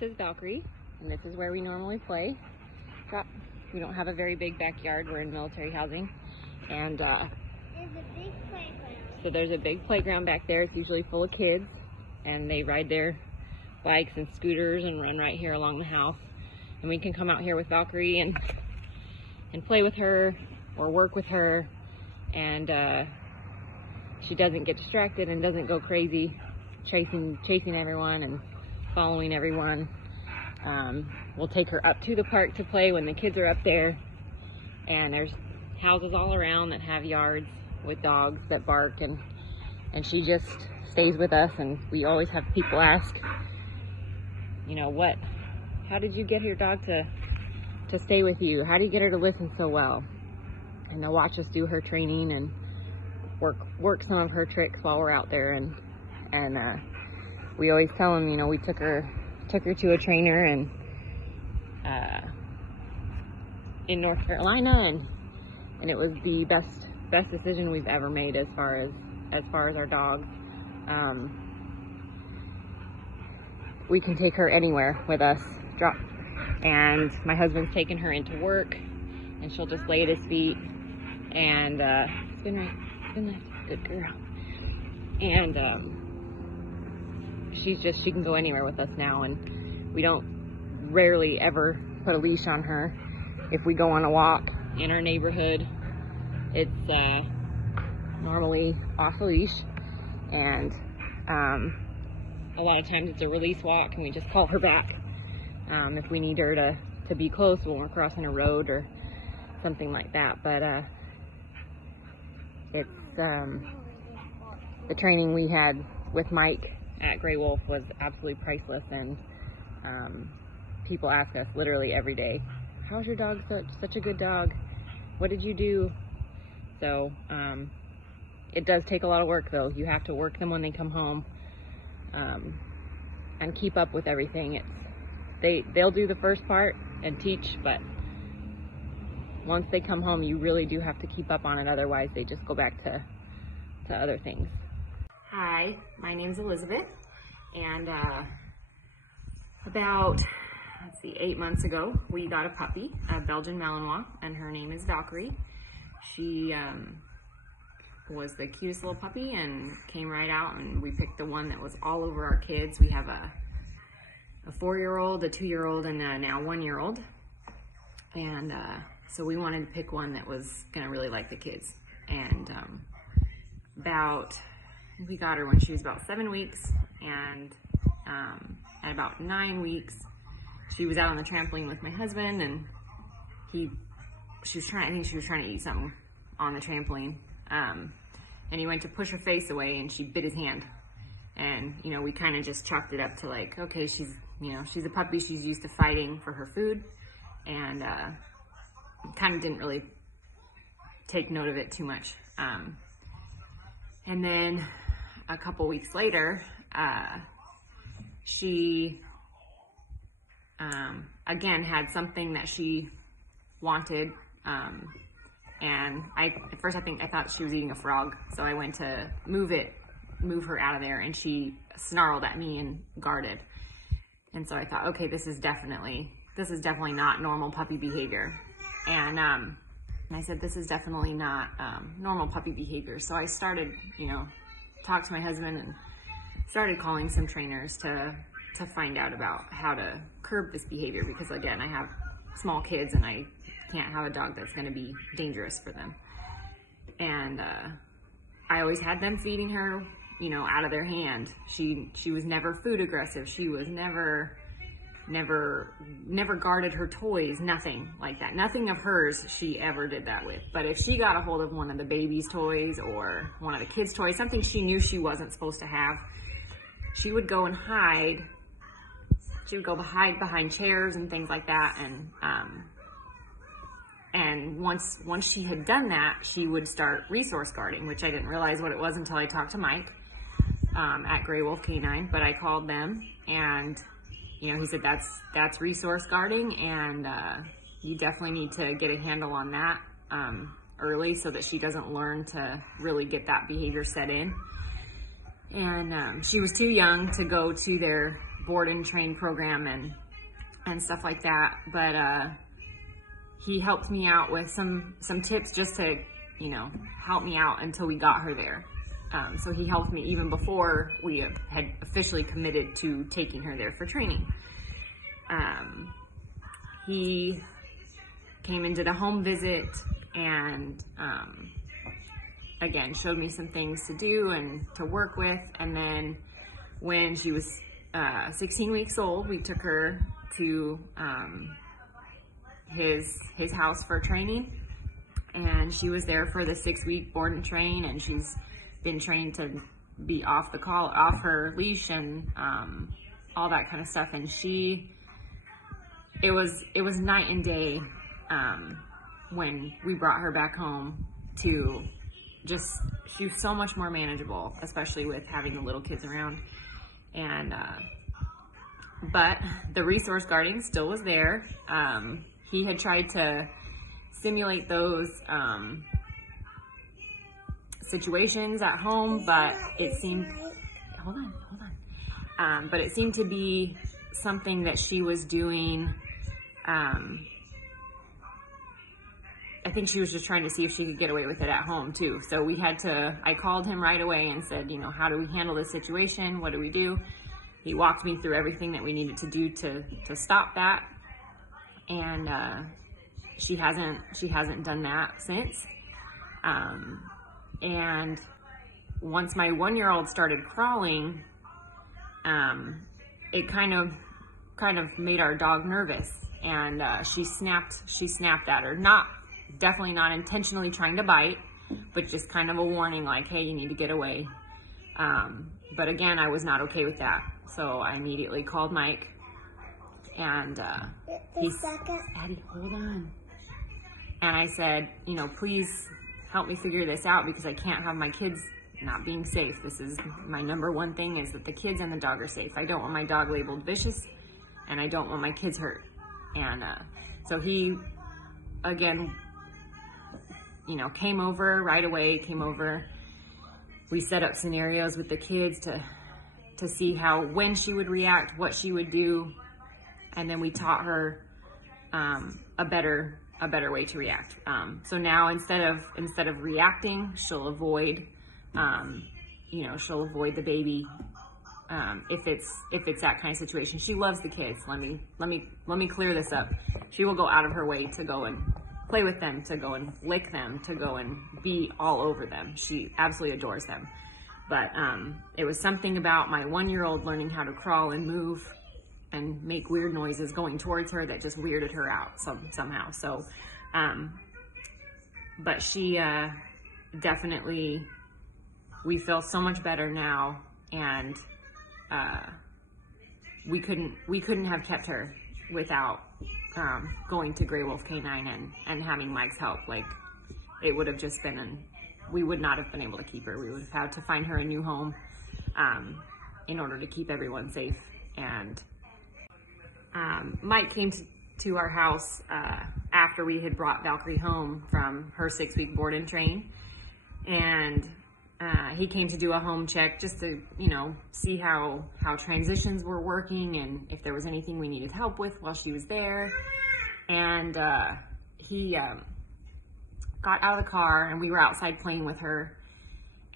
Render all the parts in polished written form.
This is Valkyrie, and this is where we normally play. We don't have a very big backyard. We're in military housing, and There's a big playground. so there's a big playground back there. It's usually full of kids, and they ride their bikes and scooters and run right here along the house. And we can come out here with Valkyrie and play with her or work with her, and she doesn't get distracted and doesn't go crazy chasing everyone and following everyone. We'll take her up to the park to play when the kids are up there, and there's houses all around that have yards with dogs that bark, and she just stays with us. And we always have people ask, you know, how did you get your dog to stay with you? How do you get her to listen so well? And they'll watch us do her training and work some of her tricks while we're out there. And we always tell them, you know, we took her to a trainer and in North Carolina, and it was the best decision we've ever made as far as our dog. We can take her anywhere with us. And my husband's taken her into work, and she'll just lay at his feet, and it's been nice, good girl. And she can go anywhere with us now, and we don't rarely ever put a leash on her. If we go on a walk in our neighborhood, it's normally off a leash, and a lot of times it's a release walk, and we just call her back if we need her to be close when we're crossing a road or something like that. But it's the training we had with Mike at Gray Wolf was absolutely priceless, and people ask us literally every day, how's your dog such a good dog? What did you do? So it does take a lot of work, though. You have to work them when they come home and keep up with everything. They'll do the first part and teach, but once they come home, you really do have to keep up on it. Otherwise, they just go back to other things. Hi, my name's Elizabeth, and about 8 months ago, we got a puppy, a Belgian Malinois, and her name is Valkyrie. She was the cutest little puppy and came right out, and we picked the one that was all over our kids. We have a 4-year-old, a 2-year-old, and a now 1-year-old. And so we wanted to pick one that was gonna really like the kids. And we got her when she was about 7 weeks, and at about 9 weeks, she was out on the trampoline with my husband, and I think she was trying to eat something on the trampoline. And he went to push her face away, and she bit his hand. And, you know, we kind of just chalked it up to like, okay, she's a puppy, she's used to fighting for her food, and kind of didn't really take note of it too much. And then a couple weeks later, she again had something that she wanted, and at first I thought she was eating a frog, so I went to move her out of there, and she snarled at me and guarded. And so I thought, okay, this is definitely not normal puppy behavior. And I said, this is definitely not normal puppy behavior. So I started, talked to my husband and started calling some trainers to find out about how to curb this behavior, because again, I have small kids and I can't have a dog that's going to be dangerous for them. And I always had them feeding her, out of their hand. She was never food aggressive. She was never guarded her toys, nothing like that. Nothing of hers she ever did that with. But if she got a hold of one of the baby's toys or one of the kids' toys, something she knew she wasn't supposed to have, she would go and hide. She would go hide behind chairs and things like that. And once she had done that, she would start resource guarding, which I didn't realize what it was until I talked to Mike at GWK9. But I called them, and he said that's resource guarding, and you definitely need to get a handle on that early so that she doesn't learn to really get that behavior set in. And she was too young to go to board and train program and stuff like that. But he helped me out with some tips just to, you know, help me out until we got her there. So he helped me even before we had officially committed to taking her there for training. He came and did a home visit and again showed me some things to do and to work with. And then when she was 16 weeks old, we took her to his house for training, and she was there for the 6-week board and train, and she's been trained to be off her leash and all that kind of stuff. And it was night and day when we brought her back home to just, she was so much more manageable, especially with having the little kids around. And but the resource guarding still was there. He had tried to simulate those situations at home, but it seemed, hold on. But it seemed to be something that she was doing. I think she was just trying to see if she could get away with it at home too. So I called him right away and said, you know, how do we handle this situation? What do we do? He walked me through everything that we needed to do to stop that. And she hasn't done that since. And once my 1-year-old started crawling, it kind of made our dog nervous, and she snapped at her. Definitely not intentionally trying to bite, but just kind of a warning, like, hey, you need to get away. But again, I was not okay with that, so I immediately called Mike, and Addie, hold on. And I said, you know, please help me figure this out, because I can't have my kids not being safe. This is my number one thing, is that the kids and the dog are safe. I don't want my dog labeled vicious, and I don't want my kids hurt. And so he, again, you know, came over right away, We set up scenarios with the kids to see when she would react, what she would do. And then we taught her a better way to react. So now instead of reacting, she'll avoid, she'll avoid the baby. If it's that kind of situation. She loves the kids. Let me clear this up. She will go out of her way to go and play with them, to go and lick them, to go and be all over them. She absolutely adores them. But it was something about my 1-year-old learning how to crawl and move and make weird noises going towards her that just weirded her out somehow. So, but she definitely, we feel so much better now, and we couldn't have kept her without going to GWK9 and having Mike's help. Like, it would have just been, we would not have been able to keep her. We would have had to find her a new home in order to keep everyone safe. And Mike came to our house after we had brought Valkyrie home from her 6-week board and train, and he came to do a home check just to, you know, see how transitions were working and if there was anything we needed help with while she was there. And he got out of the car, and we were outside playing with her,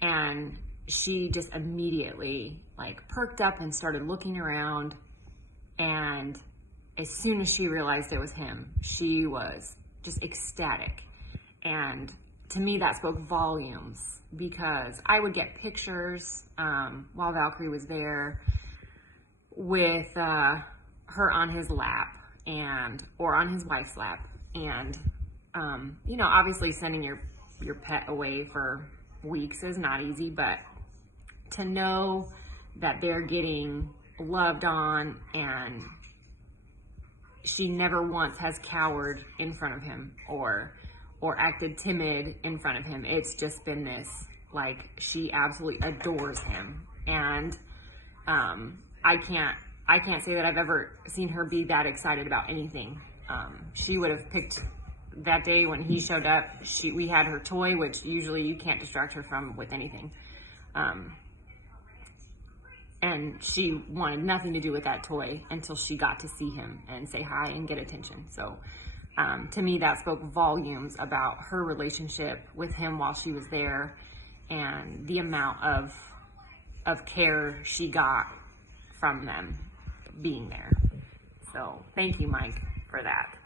and she just immediately like perked up and started looking around. And as soon as she realized it was him, she was just ecstatic. And to me, that spoke volumes, because I would get pictures while Valkyrie was there with her on his lap or on his wife's lap. And, you know, obviously sending your pet away for weeks is not easy, but to know that they're getting loved on, and she never once has cowered in front of him or acted timid in front of him. It's just been this, like, she absolutely adores him. And I can't say that I've ever seen her be that excited about anything. She would have picked that day when he showed up. We had her toy, which usually you can't distract her from with anything. And she wanted nothing to do with that toy until she got to see him and say hi and get attention. So to me, that spoke volumes about her relationship with him while she was there, and the amount of care she got from them being there. So thank you, Mike, for that.